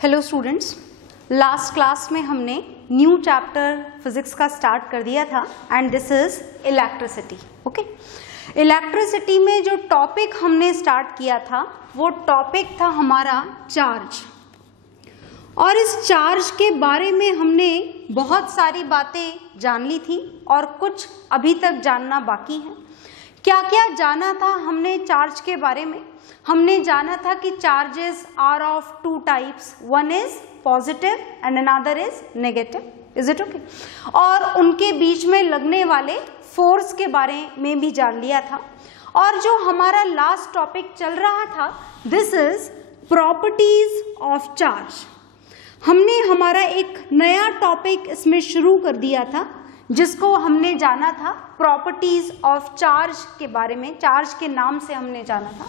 Hello students, last class में हमने new chapter physics का स्टार्ट कर दिया था and this is electricity. Okay, electricity में जो टॉपिक हमने स्टार्ट किया था वो टॉपिक था हमारा चार्ज। और इस चार्ज के बारे में हमने बहुत सारी बातें जान ली थी और कुछ अभी तक जानना बाकी है। क्या क्या जाना था हमने चार्ज के बारे में? हमने जाना था कि charges are of two types, one is positive and another is negative. Is it okay? और उनके बीच में लगने वाले फोर्स के बारे में भी जान लिया था। और जो हमारा लास्ट टॉपिक चल रहा था this is properties of charge. हमने हमारा एक नया टॉपिक इसमें शुरू कर दिया था जिसको हमने जाना था प्रॉपर्टीज ऑफ चार्ज के बारे में, चार्ज के नाम से हमने जाना था।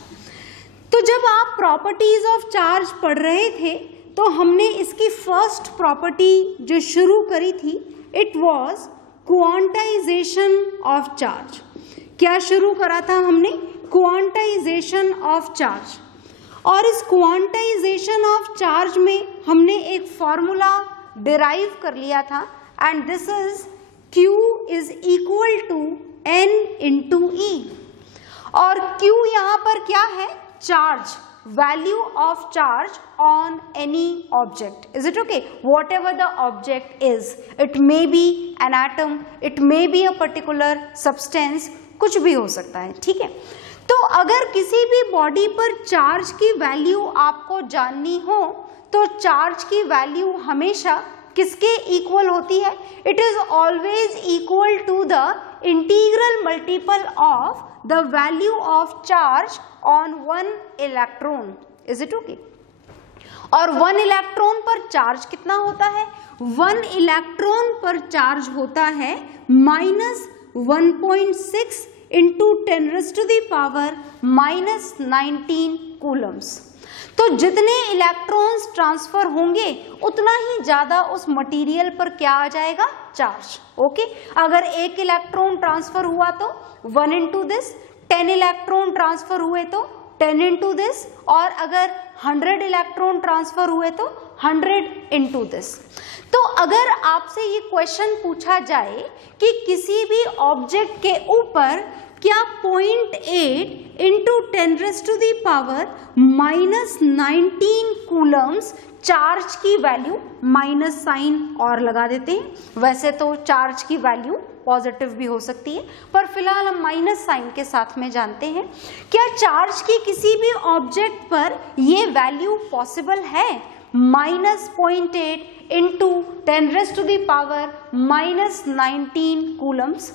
तो जब आप प्रॉपर्टीज ऑफ चार्ज पढ़ रहे थे तो हमने इसकी फर्स्ट प्रॉपर्टी जो शुरू करी थी it was quantization of charge. क्या शुरू करा था हमने? Quantization of charge. और इस क्वांटाइजेशन ऑफ चार्ज में हमने एक फॉर्मूला डिराइव कर लिया था and this is Q is equal to N into E। और Q यहाँ पर क्या है? Charge, value of charge on any object. Is it okay? Whatever the object is, it may be an atom, it may be a particular substance, कुछ भी हो सकता है। ठीक है, तो अगर किसी भी बॉडी पर चार्ज की वैल्यू आपको जाननी हो तो चार्ज की वैल्यू हमेशा किसके इक्वल होती है? It is always equal to the integral multiple of the value of charge on one electron. Is it okay? और वन इलेक्ट्रॉन पर चार्ज कितना होता है? वन इलेक्ट्रॉन पर चार्ज होता है -1.6 इंटू 10⁻⁻19 कूलम्स। तो जितने इलेक्ट्रॉन्स ट्रांसफर होंगे उतना ही ज्यादा उस मटेरियल पर क्या आ जाएगा? चार्ज। ओके, अगर एक इलेक्ट्रॉन ट्रांसफर हुआ तो 1 इंटू दिस, 10 इलेक्ट्रॉन ट्रांसफर हुए तो 10 इंटू दिस, और अगर 100 इलेक्ट्रॉन ट्रांसफर हुए तो 100 इंटू दिस। तो अगर आपसे ये क्वेश्चन पूछा जाए कि किसी भी ऑब्जेक्ट के ऊपर क्या 0.8 इंटू 10⁻⁻19 कूलम्स चार्ज की वैल्यू, माइनस साइन और लगा देते हैं। वैसे तो चार्ज की वैल्यू पॉजिटिव भी हो सकती है पर फिलहाल हम माइनस साइन के साथ में जानते हैं। क्या चार्ज की किसी भी ऑब्जेक्ट पर ये वैल्यू पॉसिबल है? -0.8 इंटू 10⁻⁻19 कूलम्स।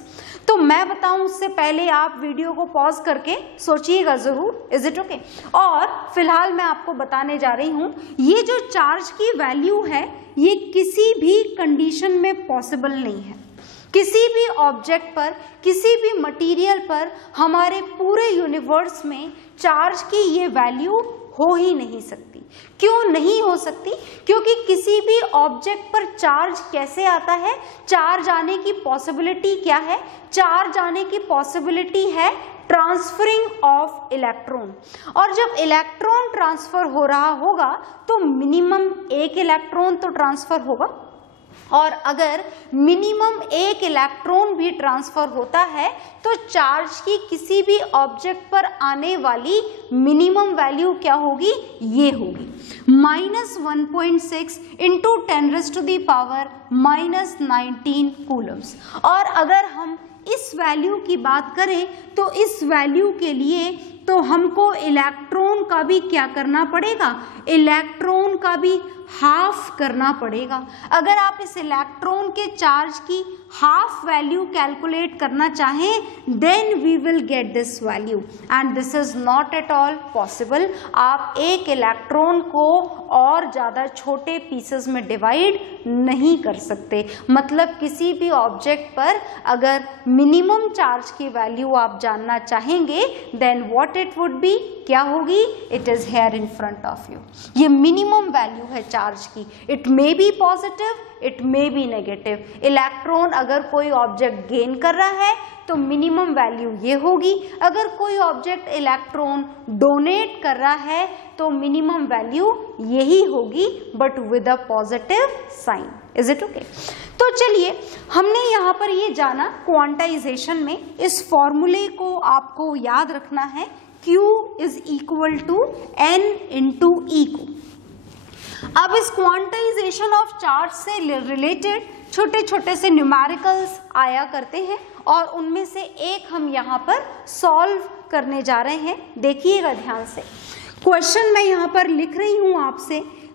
तो मैं बताऊं उससे पहले आप वीडियो को पॉज करके सोचिएगा जरूर। Is it okay? और फिलहाल मैं आपको बताने जा रही हूं ये जो चार्ज की वैल्यू है ये किसी भी कंडीशन में पॉसिबल नहीं है। किसी भी ऑब्जेक्ट पर, किसी भी मटेरियल पर, हमारे पूरे यूनिवर्स में चार्ज की ये वैल्यू हो ही नहीं सकती। क्यों नहीं हो सकती? क्योंकि किसी भी ऑब्जेक्ट पर चार्ज कैसे आता है? चार्ज आने की पॉसिबिलिटी क्या है? चार्ज आने की पॉसिबिलिटी है ट्रांसफरिंग ऑफ इलेक्ट्रॉन। और जब इलेक्ट्रॉन ट्रांसफर हो रहा होगा तो मिनिमम एक इलेक्ट्रॉन तो ट्रांसफर होगा, और अगर मिनिमम एक इलेक्ट्रॉन भी ट्रांसफर होता है तो चार्ज की किसी भी ऑब्जेक्ट पर आने वाली मिनिमम वैल्यू क्या होगी? ये होगी -1.6 इंटू 10⁻⁻19 कूलम्स। और अगर हम इस वैल्यू की बात करें तो इस वैल्यू के लिए तो हमको इलेक्ट्रॉन का भी क्या करना पड़ेगा? इलेक्ट्रॉन का भी हाफ करना पड़ेगा। अगर आप इस इलेक्ट्रॉन के चार्ज की हाफ वैल्यू कैलकुलेट करना चाहें then we will get this value and this is not at all possible. आप एक इलेक्ट्रॉन को और ज़्यादा छोटे पीसेस में डिवाइड नहीं कर सकते। मतलब किसी भी ऑब्जेक्ट पर अगर मिनिमम चार्ज की वैल्यू आप जानना चाहेंगे then what it would be, क्या होगी? होगी, it is here in front of you. ये मिनिमम वैल्यू है चार्ज की। It may be positive, it may be negative. Electron अगर कोई ऑब्जेक्ट गेन कर रहा है तो मिनिमम वैल्यू ये होगी, अगर कोई ऑब्जेक्ट इलेक्ट्रॉन डोनेट कर रहा है तो मिनिमम वैल्यू यही होगी, but with a positive sign. Is it okay? तो चलिए, हमने यहाँ पर ये जाना क्वांटाइजेशन में, इस फॉर्मूले को आपको याद रखना है, Q is equal to N into E को। अब इस क्वांटाइजेशन ऑफ चार्ज से रिलेटेड छोटे छोटे से न्यूमेरिकल्स आया करते हैं और उनमें से एक हम यहाँ पर सॉल्व करने जा रहे हैं। देखिएगा ध्यान से, क्वेश्चन मैं यहाँ पर लिख रही हूँ,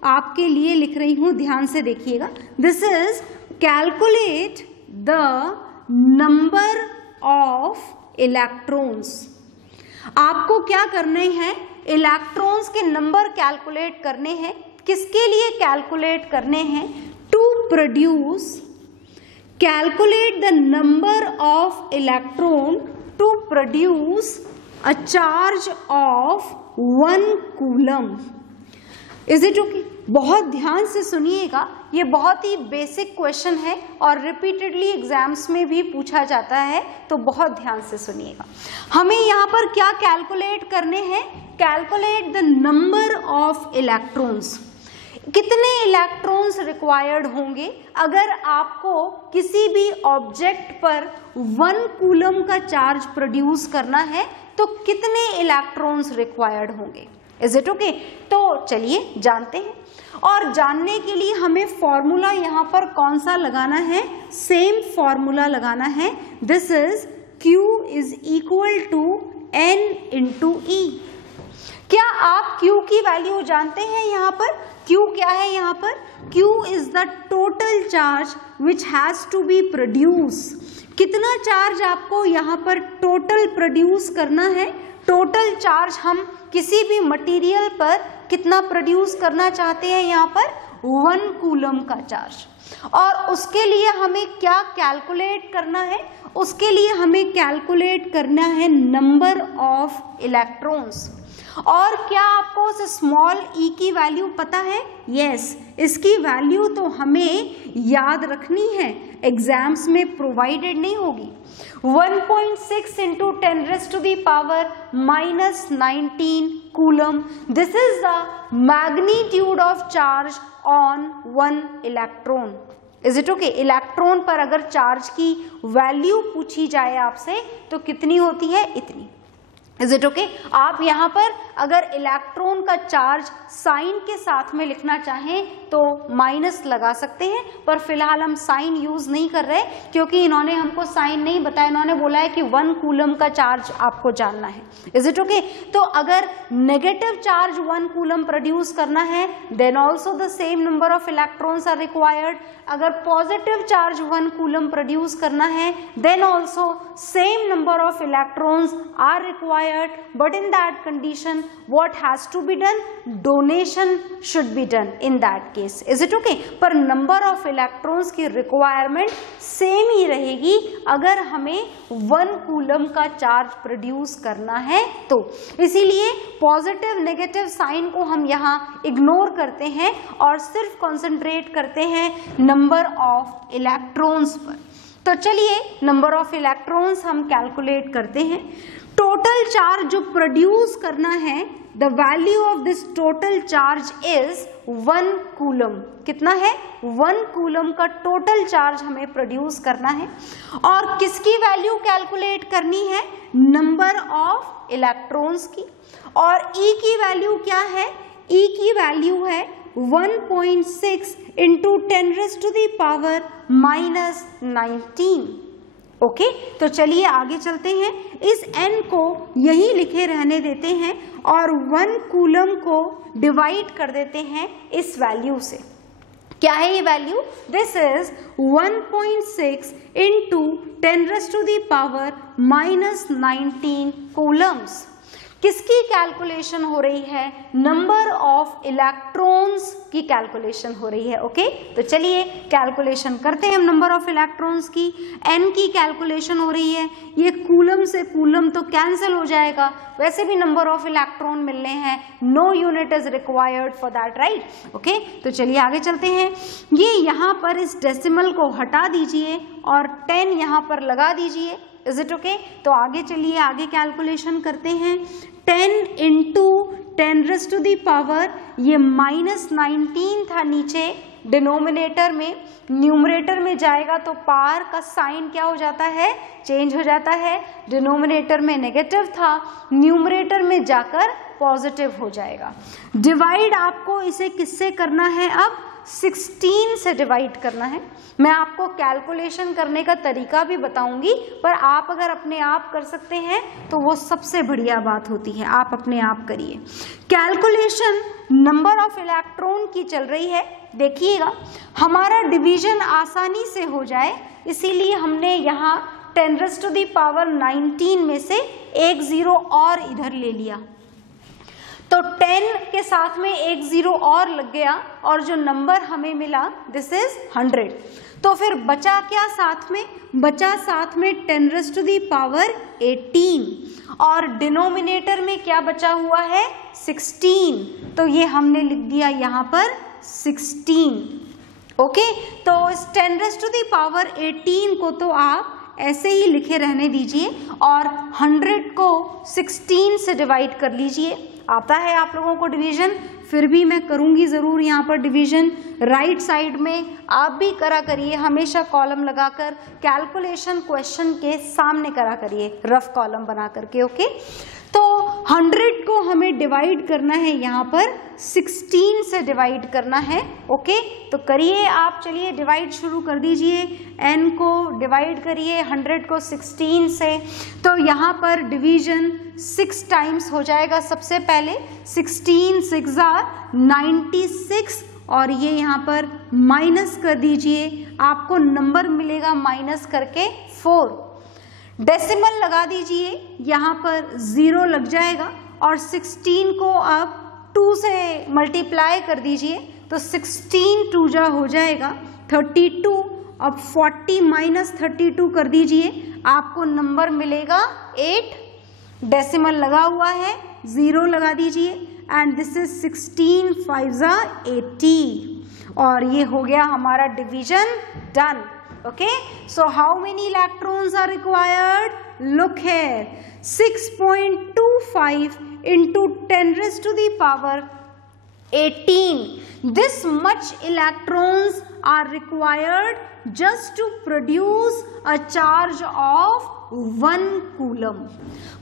आपके लिए लिख रही हूँ, ध्यान से देखिएगा। This is calculate the number of electrons. आपको क्या करने हैं? इलेक्ट्रॉन्स के नंबर कैलकुलेट करने हैं। किसके लिए कैलकुलेट करने हैं? To produce, calculate the number of electron to produce a charge of 1 coulomb. Is it okay? बहुत ध्यान से सुनिएगा, ये बहुत ही बेसिक क्वेश्चन है और रिपीटेडली एग्जाम्स में भी पूछा जाता है, तो बहुत ध्यान से सुनिएगा। हमें यहाँ पर क्या कैलकुलेट करने हैं? Calculate the number of electrons. कितने इलेक्ट्रॉन्स रिक्वायर्ड होंगे अगर आपको किसी भी ऑब्जेक्ट पर 1 कूलम का चार्ज प्रोड्यूस करना है, तो कितने इलेक्ट्रॉन्स रिक्वायर्ड होंगे? Is it okay? तो चलिए जानते हैं, और जानने के लिए हमें फॉर्मूला यहाँ पर कौन सा लगाना है? सेम फॉर्मूला लगाना है। This is Q is equal to N into E। क्या आप Q की वैल्यू जानते हैं? यहाँ पर Q क्या है? यहाँ पर Q is the total charge which has to be produce. कितना चार्ज आपको यहाँ पर टोटल प्रोड्यूस करना है? टोटल चार्ज हम किसी भी मटेरियल पर कितना प्रोड्यूस करना चाहते हैं? यहाँ पर 1 कूलम का चार्ज। और उसके लिए हमें क्या कैलकुलेट करना है? उसके लिए हमें कैलकुलेट करना है नंबर ऑफ इलेक्ट्रॉन्स। और क्या आपको उस स्मॉल e की वैल्यू पता है? यस, इसकी वैल्यू तो हमें याद रखनी है, एग्जाम्स में प्रोवाइडेड नहीं होगी। 1.6 into 10⁻⁻19 coulomb, this is the magnitude of charge on 1 electron. Is it okay? Electron पर अगर चार्ज की वैल्यू पूछी जाए आपसे तो कितनी होती है? इतनी। Is it okay? आप यहाँ पर अगर इलेक्ट्रॉन का चार्ज साइन के साथ में लिखना चाहें तो माइनस लगा सकते हैं, पर फिलहाल हम साइन यूज नहीं कर रहे क्योंकि इन्होंने हमको साइन नहीं बताया, इन्होंने बोला है कि 1 कूलम का चार्ज आपको जानना है। Is it okay? तो अगर नेगेटिव चार्ज 1 कूलम प्रोड्यूस करना है then also the same number of electrons are required. अगर पॉजिटिव चार्ज 1 कूलम प्रोड्यूस करना है then also same number of electrons are required, but in that condition what has to be done? Donation should be done in that case. Is it okay? पर number of electrons की requirement same ही रहेगी अगर हमें 1 coulomb का charge produce करना है तो। इसीलिए पॉजिटिव नेगेटिव साइन को हम यहाँ इग्नोर करते हैं और सिर्फ कॉन्सेंट्रेट करते हैं नंबर ऑफ इलेक्ट्रॉन्स पर। तो चलिए नंबर ऑफ इलेक्ट्रॉन्स हम कैलकुलेट करते हैं। टोटल चार्ज जो प्रोड्यूस करना है, the value of this total charge is 1 coulomb. कितना है? 1 कूलम का टोटल चार्ज हमें प्रोड्यूस करना है। और किसकी वैल्यू कैलकुलेट करनी है? नंबर ऑफ इलेक्ट्रॉन्स की। और E की वैल्यू क्या है? E की वैल्यू है 1.6 इंटू 10⁻⁻19। ओके, तो चलिए आगे चलते हैं। इस n को यही लिखे रहने देते हैं और 1 कूलम को डिवाइड कर देते हैं इस वैल्यू से। क्या है ये value? This is 1.6 into 10⁻⁻19 Coulomb's. किसकी कैलकुलेशन हो रही है? नंबर ऑफ इलेक्ट्रॉन्स की कैलकुलेशन हो रही है। ओके, तो चलिए कैलकुलेशन करते हैं हम नंबर ऑफ इलेक्ट्रॉन्स की। n की कैलकुलेशन हो रही है, ये कूलम से कूलम तो कैंसिल हो जाएगा, वैसे भी नंबर ऑफ इलेक्ट्रॉन मिलने हैं, no unit is required for that, right. Okay, तो चलिए आगे चलते हैं। ये यहाँ पर इस डेसिमल को हटा दीजिए और 10 यहाँ पर लगा दीजिए। Is it okay? तो आगे चलिए, आगे कैलकुलेशन करते हैं। 10 इंटू 10⁻⁻, ये -19 था नीचे डिनोमिनेटर में, न्यूमरेटर में जाएगा तो पावर का साइन क्या हो जाता है? चेंज हो जाता है। डिनोमिनेटर में नेगेटिव था, न्यूमरेटर में जाकर पॉजिटिव हो जाएगा। डिवाइड आपको इसे किससे करना है? अब 16 से डिवाइड करना है। मैं आपको कैलकुलेशन करने का तरीका भी बताऊंगी, पर आप अगर अपने आप कर सकते हैं तो वो सबसे बढ़िया बात होती है, आप अपने आप करिए। कैलकुलेशन नंबर ऑफ इलेक्ट्रॉन की चल रही है। देखिएगा हमारा डिवीजन आसानी से हो जाए, इसीलिए हमने यहाँ 10⁻19 में से एक 0 और इधर ले लिया, तो 10 के साथ में एक 0 और लग गया और जो नंबर हमें मिला दिस इज 100। तो फिर बचा क्या साथ में? बचा साथ में 10⁻18 और डिनोमिनेटर में क्या बचा हुआ है? 16। तो ये हमने लिख दिया यहाँ पर 16। ओके, तो इस 10⁻18 को तो आप ऐसे ही लिखे रहने दीजिए और 100 को 16 से डिवाइड कर लीजिए। आता है आप लोगों को डिवीजन, फिर भी मैं करूंगी जरूर यहाँ पर डिवीजन। राइट साइड में आप भी करा करिए, हमेशा कॉलम लगाकर कैलकुलेशन क्वेश्चन के सामने करा करिए, रफ कॉलम बना करके। ओके, तो 100 को हमें डिवाइड करना है, यहाँ पर 16 से डिवाइड करना है। ओके, तो करिए आप, चलिए डिवाइड शुरू कर दीजिए। n को डिवाइड करिए 100 को 16 से, तो यहाँ पर डिवीजन 6 टाइम्स हो जाएगा। सबसे पहले 16 6 96 और ये यहाँ पर माइनस कर दीजिए, आपको नंबर मिलेगा माइनस करके 4। डेसिमल लगा दीजिए, यहाँ पर 0 लग जाएगा और 16 को आप 2 से मल्टीप्लाई कर दीजिए, तो 16 2 जा हो जाएगा 32। अब 40 माइनस 32 कर दीजिए, आपको नंबर मिलेगा 8। डेसिमल लगा हुआ है, 0 लगा दीजिए एंड दिस इज 16 5 जा 80 और ये हो गया हमारा division done. Okay, so how many electrons are required? Look here, 6.25 into 10⁻18. This much electrons are required just to produce a charge of 1 coulomb.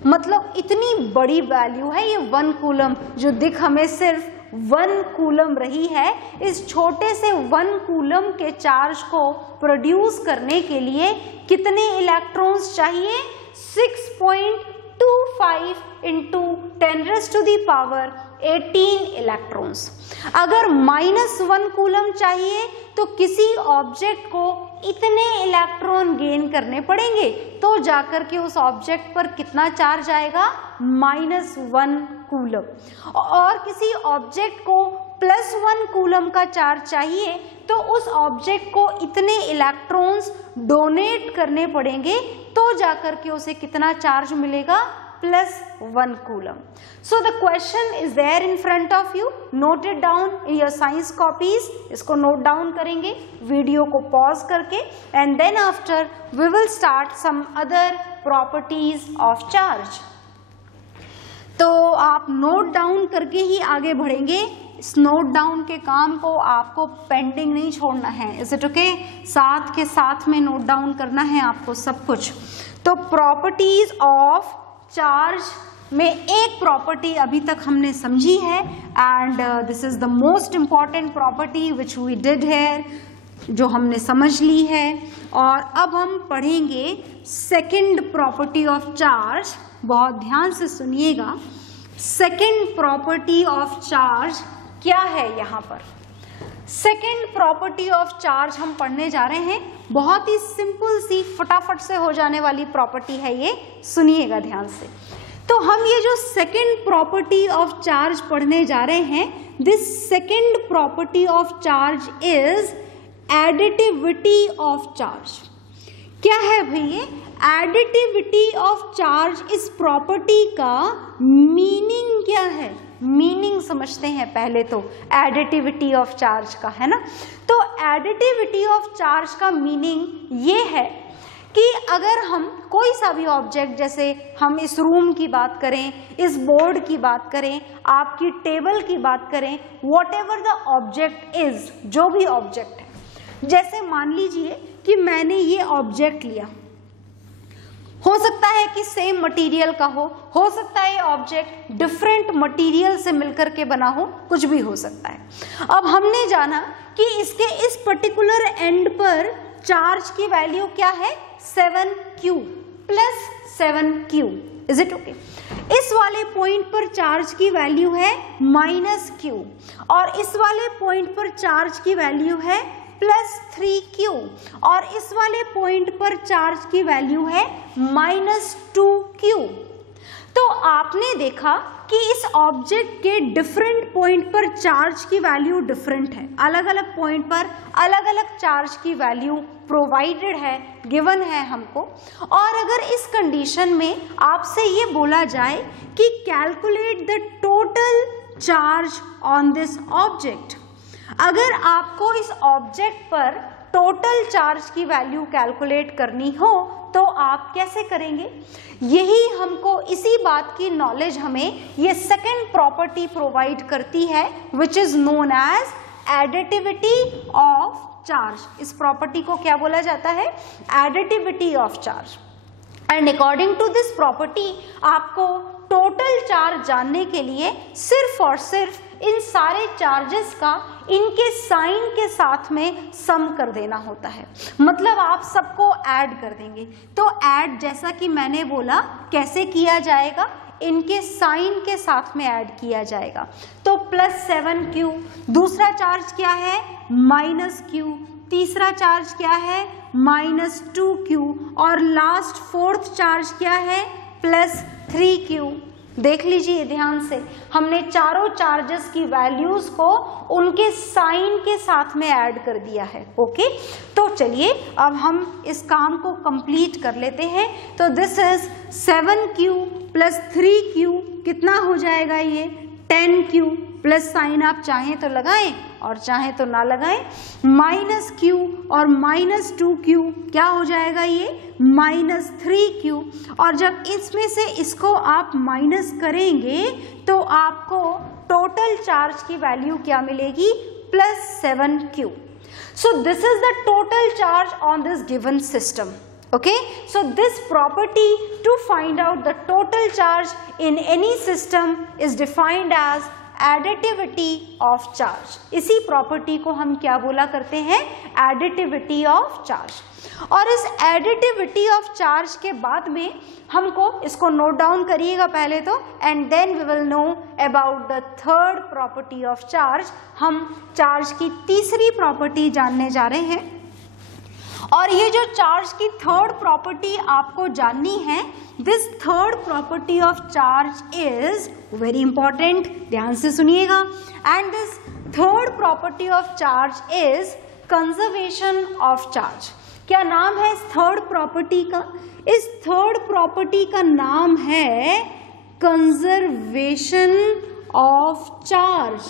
मतलब इतनी बड़ी वैल्यू है ये 1 कूलम, जो दिख हमें सिर्फ 1 कूलम रही है। इस छोटे से 1 कूलम के चार्ज को प्रोड्यूस करने के लिए कितने इलेक्ट्रॉन्स चाहिए? 6.25 into 10⁻18 इलेक्ट्रॉन्स। अगर -1 कूलम चाहिए तो किसी ऑब्जेक्ट को इतने इलेक्ट्रॉन गेन करने पड़ेंगे, तो जाकर के उस ऑब्जेक्ट पर कितना चार्ज आएगा? -1 कूलम। और किसी ऑब्जेक्ट को +1 कूलम का चार्ज चाहिए तो उस ऑब्जेक्ट को इतने इलेक्ट्रॉन्स डोनेट करने पड़ेंगे, तो जाकर के उसे कितना चार्ज मिलेगा? +1 coulomb. So the question is there in front of you. Note it down in your science copies. इसको नोट डाउन करेंगे वीडियो को पॉज करके, and then after we will start some other properties of charge. तो आप note down करके ही आगे बढ़ेंगे। इस नोट डाउन के काम को आपको पेंडिंग नहीं छोड़ना है। Is it okay? साथ के साथ में नोट डाउन करना है आपको सब कुछ। तो प्रॉपर्टीज ऑफ चार्ज में एक प्रॉपर्टी अभी तक हमने समझी है, and this is the most important property which we did here, जो हमने समझ ली है। और अब हम पढ़ेंगे सेकंड प्रॉपर्टी ऑफ चार्ज। बहुत ध्यान से सुनिएगा, सेकंड प्रॉपर्टी ऑफ चार्ज क्या है। यहाँ पर सेकंड प्रॉपर्टी ऑफ चार्ज हम पढ़ने जा रहे हैं। बहुत ही सिंपल सी फटाफट से हो जाने वाली प्रॉपर्टी है ये, सुनिएगा ध्यान से। तो हम ये जो सेकेंड प्रॉपर्टी ऑफ चार्ज पढ़ने जा रहे हैं, this second property of charge is additivity of charge. क्या है भाई ये? एडिटिविटी ऑफ चार्ज इस प्रॉपर्टी का मीनिंग क्या है? मीनिंग समझते हैं पहले तो एडिटिविटी ऑफ चार्ज का, है ना। तो एडिटिविटी ऑफ चार्ज का मीनिंग ये है कि अगर हम कोई सा भी ऑब्जेक्ट, जैसे हम इस रूम की बात करें, इस बोर्ड की बात करें, आपकी टेबल की बात करें, what ever the object is, जो भी ऑब्जेक्ट है, जैसे मान लीजिए कि मैंने ये ऑब्जेक्ट लिया, हो सकता है कि सेम मटेरियल का हो सकता है ऑब्जेक्ट डिफरेंट मटेरियल से मिलकर के बना हो, कुछ भी हो सकता है। अब हमने जाना कि इसके इस पर्टिकुलर एंड पर चार्ज की वैल्यू क्या है? 7Q plus 7Q, is it okay? इस वाले पॉइंट पर चार्ज की वैल्यू है -Q और इस वाले पॉइंट पर चार्ज की वैल्यू है +3Q और इस वाले पॉइंट पर चार्ज की वैल्यू है -2Q। तो आपने देखा कि इस ऑब्जेक्ट के डिफरेंट पॉइंट पर चार्ज की वैल्यू डिफरेंट है, अलग अलग पॉइंट पर अलग अलग चार्ज की वैल्यू प्रोवाइडेड है, गिवन है हमको। और अगर इस कंडीशन में आपसे ये बोला जाए कि calculate the total charge on this object, अगर आपको इस ऑब्जेक्ट पर टोटल चार्ज की वैल्यू कैलकुलेट करनी हो तो आप कैसे करेंगे? यही हमको, इसी बात की नॉलेज हमें ये सेकेंड प्रॉपर्टी प्रोवाइड करती है, which is known as additivity of charge. इस प्रॉपर्टी को क्या बोला जाता है? Additivity of charge. And according to this property आपको टोटल चार्ज जानने के लिए सिर्फ और सिर्फ इन सारे चार्जेस का इनके साइन के साथ में सम कर देना होता है, मतलब आप सबको ऐड कर देंगे। तो ऐड, जैसा कि मैंने बोला, कैसे किया जाएगा? इनके साइन के साथ में ऐड किया जाएगा। तो +7Q, दूसरा चार्ज क्या है? -Q, तीसरा चार्ज क्या है? -2Q और लास्ट फोर्थ चार्ज क्या है? +3Q। देख लीजिए ध्यान से, हमने चारों चार्जेस की वैल्यूज को उनके साइन के साथ में ऐड कर दिया है। ओके, तो चलिए अब हम इस काम को कंप्लीट कर लेते हैं। तो this is 7Q plus 3Q, कितना हो जाएगा ये? 10Q प्लस साइन आप चाहें तो लगाएं और चाहें तो ना लगाएं, -Q और -2Q, क्या हो जाएगा ये? -3Q। और जब इसमें से इसको आप माइनस करेंगे तो आपको टोटल चार्ज की वैल्यू क्या मिलेगी? +7Q। So this is the total charge on this given system. Okay, so this property to find out the total charge in any system is defined as additivity of charge. इसी property को हम क्या बोला करते हैं? additivity of charge। और इस additivity of charge के बाद में हमको इसको नोट डाउन करिएगा पहले तो, and then we will know about the third property of charge। हम चार्ज की तीसरी प्रॉपर्टी जानने जा रहे हैं। और ये जो चार्ज की थर्ड प्रॉपर्टी आपको जाननी है, this third property of charge is very important, ध्यान से सुनिएगा। And this third property of charge is conservation of charge. क्या नाम है इस थर्ड प्रॉपर्टी का? इस थर्ड प्रॉपर्टी का नाम है कंजर्वेशन ऑफ चार्ज।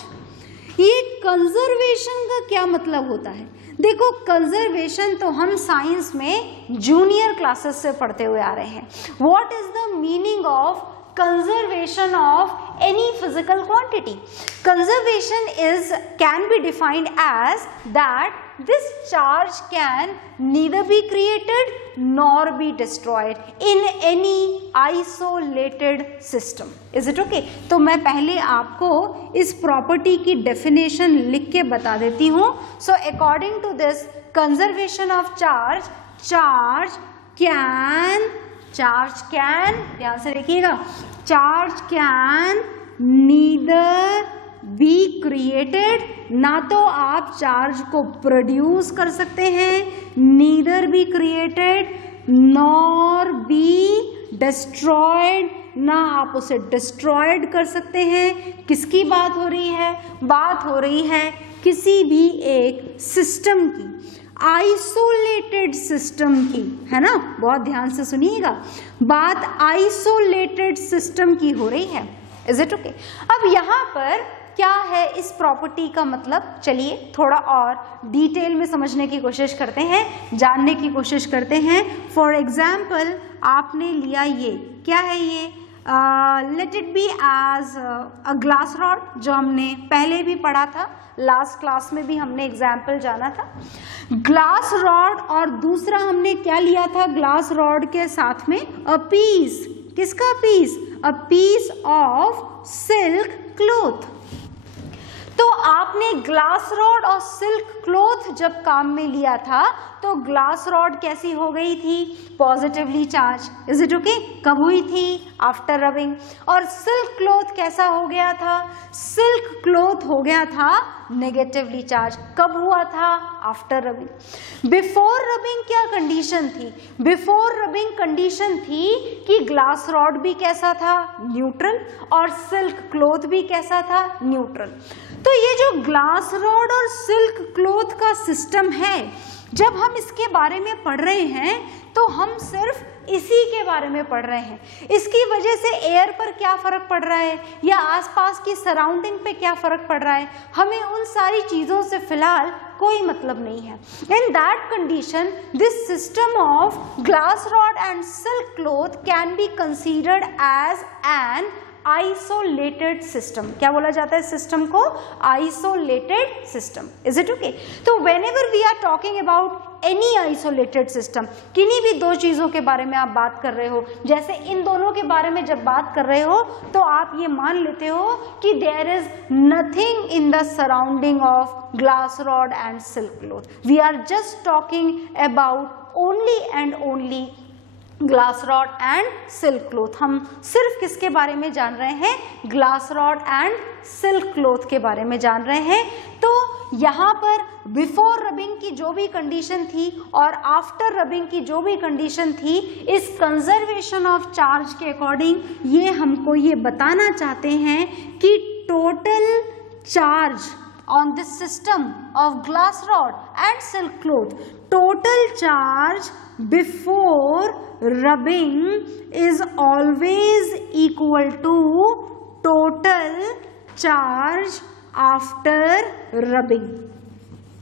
ये कंजर्वेशन का क्या मतलब होता है? देखो, कंजर्वेशन तो हम साइंस में जूनियर क्लासेस से पढ़ते हुए आ रहे हैं। What is the meaning of conservation of any physical quantity? Conservation can be defined as that this charge can neither be created nor be destroyed in any isolated system. Is it okay? तो मैं पहले आपको इस property की definition लिख के बता देती हूँ। So according to this conservation of charge, charge can, ध्यान से देखिएगा, charge can neither be created, ना तो आप चार्ज को प्रोड्यूस कर सकते हैं, neither be created nor be destroyed, ना आप उसे डिस्ट्रॉयड कर सकते हैं। किसकी बात हो रही है? बात हो रही है किसी भी एक सिस्टम की, आइसोलेटेड सिस्टम की, है ना। बहुत ध्यान से सुनिएगा, बात आइसोलेटेड सिस्टम की हो रही है। Is it okay? अब यहाँ पर क्या है इस प्रॉपर्टी का मतलब, चलिए थोड़ा और डिटेल में समझने की कोशिश करते हैं, जानने की कोशिश करते हैं। फॉर एग्जाम्पल आपने लिया ये, क्या है ये, let it be as a glass rod, जो हमने पहले भी पढ़ा था, लास्ट क्लास में भी हमने एग्जाम्पल जाना था। ग्लास रॉड और दूसरा हमने क्या लिया था ग्लास रॉड के साथ में, अ पीस, किसका piece, a piece of silk cloth. तो आपने ग्लास रॉड और सिल्क क्लॉथ जब काम में लिया था तो ग्लास रॉड कैसी हो गई थी, positively charge. Is it okay? कब हुई थी? After rubbing. और सिल्क क्लॉथ कैसा हो गया था, सिल्क क्लॉथ हो गया था नेगेटिवली चार्ज। कब हुआ था? After rubbing. बिफोर रबिंग क्या कंडीशन थी? बिफोर रबिंग कंडीशन थी कि ग्लास रॉड भी कैसा था, न्यूट्रल, और सिल्क क्लॉथ भी कैसा था, न्यूट्रल। तो ये जो ग्लास रॉड और सिल्क क्लॉथ का सिस्टम है, जब हम इसके बारे में पढ़ रहे हैं तो हम सिर्फ इसी के बारे में पढ़ रहे हैं। इसकी वजह से एयर पर क्या फर्क पड़ रहा है या आसपास की सराउंडिंग पे क्या फर्क पड़ रहा है, हमें उन सारी चीजों से फिलहाल कोई मतलब नहीं है। In that condition this system of glass rod and silk cloth can be considered as an isolated system. क्या बोला जाता है सिस्टम को? Isolated system. Is it okay? तो whenever we are talking about any isolated system, किन्हीं भी दो चीजों के बारे में आप बात कर रहे हो, जैसे इन दोनों के बारे में जब बात कर रहे हो तो आप ये मान लेते हो कि there is nothing in the surrounding of glass rod and silk cloth. We are just talking about only and only glass rod and silk cloth. हम सिर्फ किसके बारे में जान रहे हैं? Glass rod and silk cloth के बारे में जान रहे हैं। तो यहाँ पर बिफोर रबिंग की जो भी कंडीशन थी और आफ्टर रबिंग की जो भी कंडीशन थी, इस कंजर्वेशन ऑफ चार्ज के अकॉर्डिंग ये हमको ये बताना चाहते हैं कि total charge on this system of glass rod and silk cloth, total charge before rubbing is always equal to total charge after rubbing.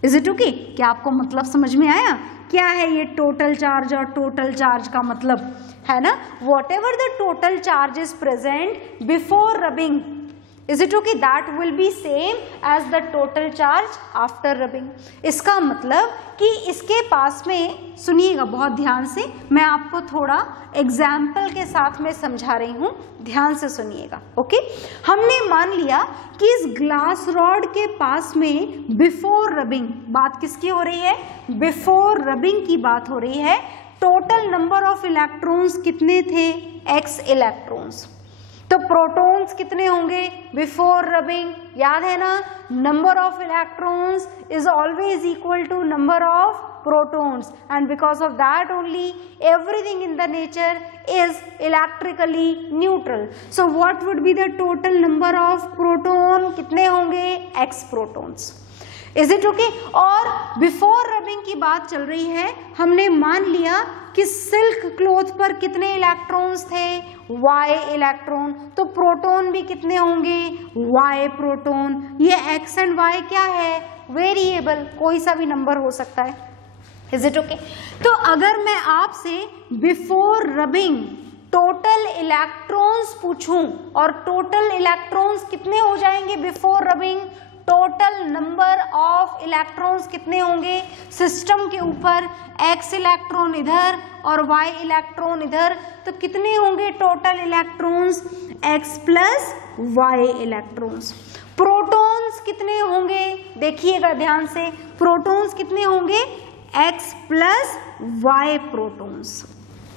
Is it okay? क्या आपको मतलब समझ में आया? क्या है ये टोटल चार्ज और टोटल चार्ज का मतलब, है ना? Whatever the total charge is present before rubbing, is it okay? That will be same as the total charge after rubbing. इसका मतलब कि इसके पास में, सुनिएगा बहुत ध्यान से, मैं आपको थोड़ा एग्जाम्पल के साथ में समझा रही हूँ, ध्यान से सुनिएगा। ओके? हमने मान लिया कि इस ग्लास रॉड के पास में बिफोर रबिंग, बात किसकी हो रही है? बिफोर रबिंग की बात हो रही है। टोटल नंबर ऑफ इलेक्ट्रॉन्स कितने थे? x electrons. तो प्रोटॉन्स कितने होंगे बिफोर रबिंग? याद है ना, number of electrons is always equal to number of protons, and because of that only everything in the nature is electrically neutral. So what would be the total number of proton? कितने होंगे? x protons. Is it okay? और before rubbing की बात चल रही है, हमने मान लिया कि सिल्क क्लॉथ पर कितने इलेक्ट्रॉन्स थे? y electron. तो प्रोटॉन भी कितने होंगे? y proton. ये x एंड y क्या है? वेरिएबल, कोई सा भी नंबर हो सकता है। Is it okay? तो अगर मैं आपसे बिफोर रबिंग टोटल इलेक्ट्रॉन्स पूछूं, और टोटल इलेक्ट्रॉन्स कितने हो जाएंगे before rubbing? Total number of electrons कितने होंगे सिस्टम के ऊपर? x इलेक्ट्रॉन इधर और y इलेक्ट्रॉन इधर, तो कितने होंगे total electrons? x plus y electrons. Protons कितने होंगे? देखिएगा ध्यान से, प्रोटॉन्स कितने होंगे? x plus y protons.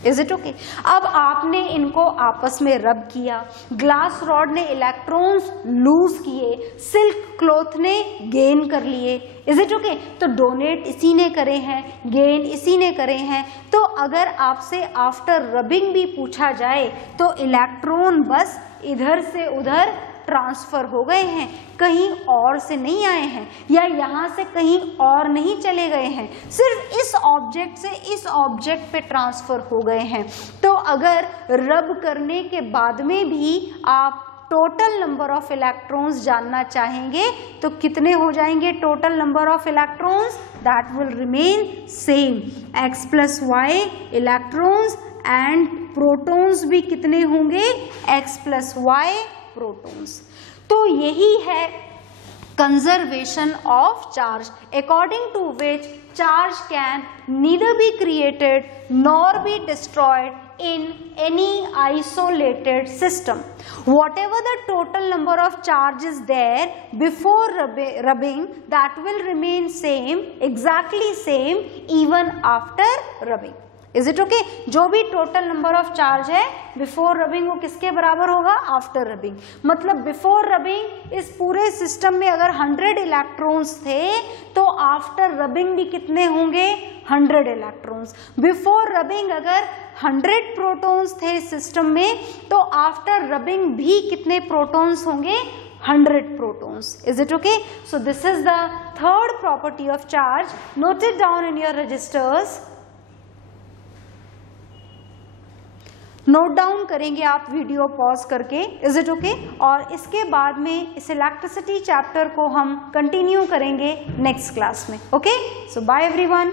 Is it okay? अब आपने इनको आपस में रब किया, ग्लास रॉड ने इलेक्ट्रॉन्स लूज किए, सिल्क क्लॉथ ने गेन कर लिए, इज इट ओके? तो डोनेट इसी ने करे हैं, गेन इसी ने करे हैं। तो अगर आपसे आफ्टर रबिंग भी पूछा जाए तो इलेक्ट्रॉन बस इधर से उधर ट्रांसफर हो गए हैं, कहीं और से नहीं आए हैं या यहाँ से कहीं और नहीं चले गए हैं, सिर्फ इस ऑब्जेक्ट से इस ऑब्जेक्ट पे ट्रांसफर हो गए हैं। तो अगर रब करने के बाद में भी आप टोटल नंबर ऑफ इलेक्ट्रॉन्स जानना चाहेंगे तो कितने हो जाएंगे total number of electrons? That will remain same, x plus y electrons and protons भी कितने होंगे? x plus y protons. तो यही है conservation of charge, according to which charge can neither be created nor be destroyed in any isolated system. Whatever the total number of charge is there before rubbing, that will remain same, exactly same even after rubbing. Is it okay? जो भी total number of charge है before rubbing वो किसके बराबर होगा? After rubbing. मतलब before rubbing इस पूरे सिस्टम में अगर 100 इलेक्ट्रॉन्स थे तो आफ्टर रबिंग भी कितने होंगे? 100 इलेक्ट्रॉन्स। बिफोर रबिंग अगर 100 प्रोटॉन्स थे सिस्टम में तो आफ्टर रबिंग भी कितने प्रोटॉन्स होंगे? 100 protons. Is it okay? So this is the third property of charge. Note it down in your registers. Note down करेंगे आप वीडियो पॉज करके, इज इट ओके? और इसके बाद में इस इलेक्ट्रिसिटी चैप्टर को हम कंटिन्यू करेंगे नेक्स्ट क्लास में। ओके, सो बाय एवरीवन।